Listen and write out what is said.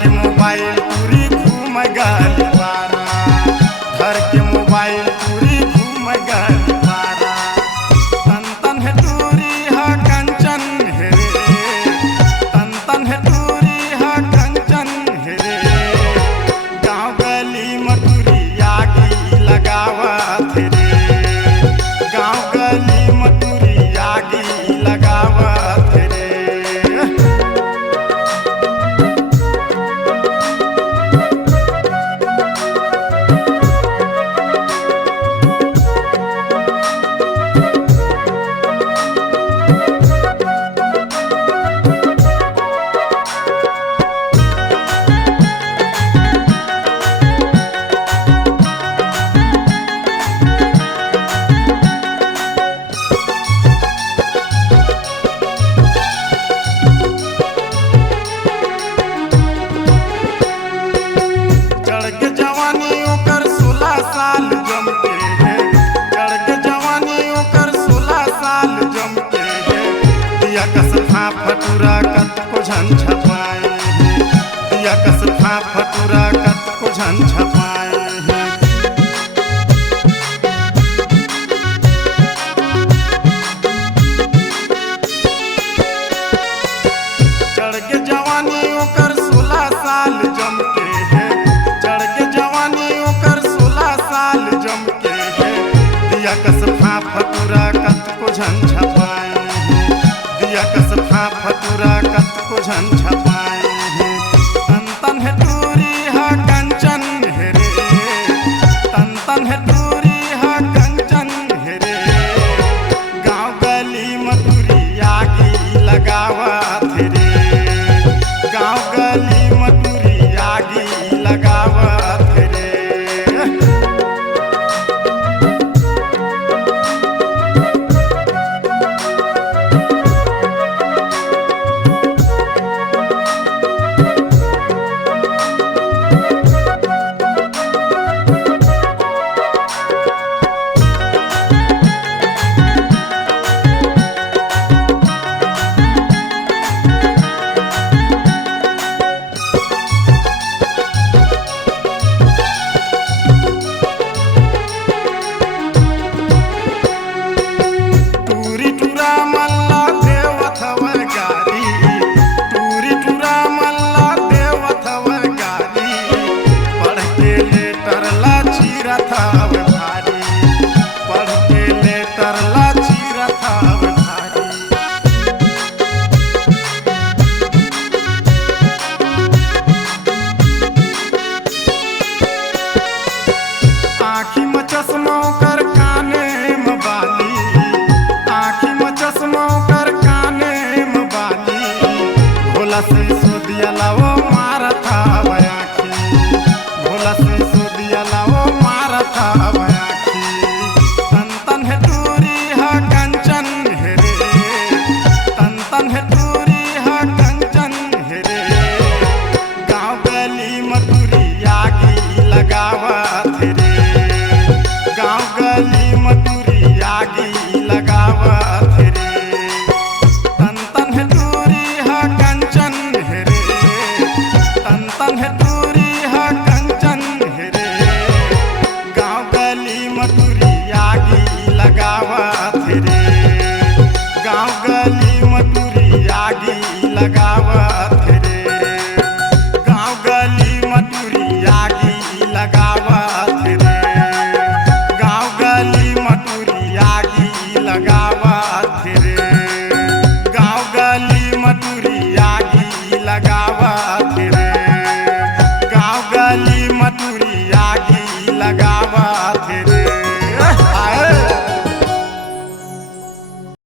के मोबाइल पूरी घूम गल पारा, घर के मोबाइल पूरी घूम गल पारा। तन तन है दूरी है कंचन है रे, तन तन है दूरी है कंचन है रे। गाँव गली मटूरी आगी लगावत है रे, गाँव गली मटूरी आगी लगावत है रे। चढ़ के जवानी ओकर 16 साल जम के है, चढ़ के जवानी ओकर 16 साल जम के है। दिया कसफा फटूरा कत को झन छपाए हैं, दिया कसफा फटूरा कत को झन छपाए हैं। चढ़ के जवानी ओकर 16 साल जम के है, चढ़ के जवानी ओकर 16 साल जम के है। दिया कसफा फटूरा कत को झन छपाए हैं, दिया कसफा फटूरा कत को झन छपाए हैं। तन तन है दूरी है कंचन है रे, तन तन है दूरी है कंचन है रे। गाँव गली मटूरी आगी लगावत है रे, गाँव गली मटूरी आगी लगावत है रे। टूरी टूरा मल्ला देवत हवर गारी, टूरी टूरा मल्ला देवत हवर गारी। पढ़ के लेटर लाची रथाव भारी, पढ़ के लेटर लाची रथाव भारी। आँखी में चश्मा कर काने में बाली, आँखी में चश्मा कर काने में बाली। भोला से सोदिया लाओ मारता आँखी, भोला से सोदिया लाओ मारता आँखी। तन तन है दूरी है कंचन है रे, तन तन है दूरी है कंचन है रे। गाँव गली मटूरी आगी लगावत है रे, गाँव गली मटूरी आगी लगावत है रे। तन तन है दूरी है कंचन है रे, तन तन है दूरी है कंचन है रे। गाँव गली मटूरी आगी लगावत है रे, गाँव गली मटूरी आगी लगावत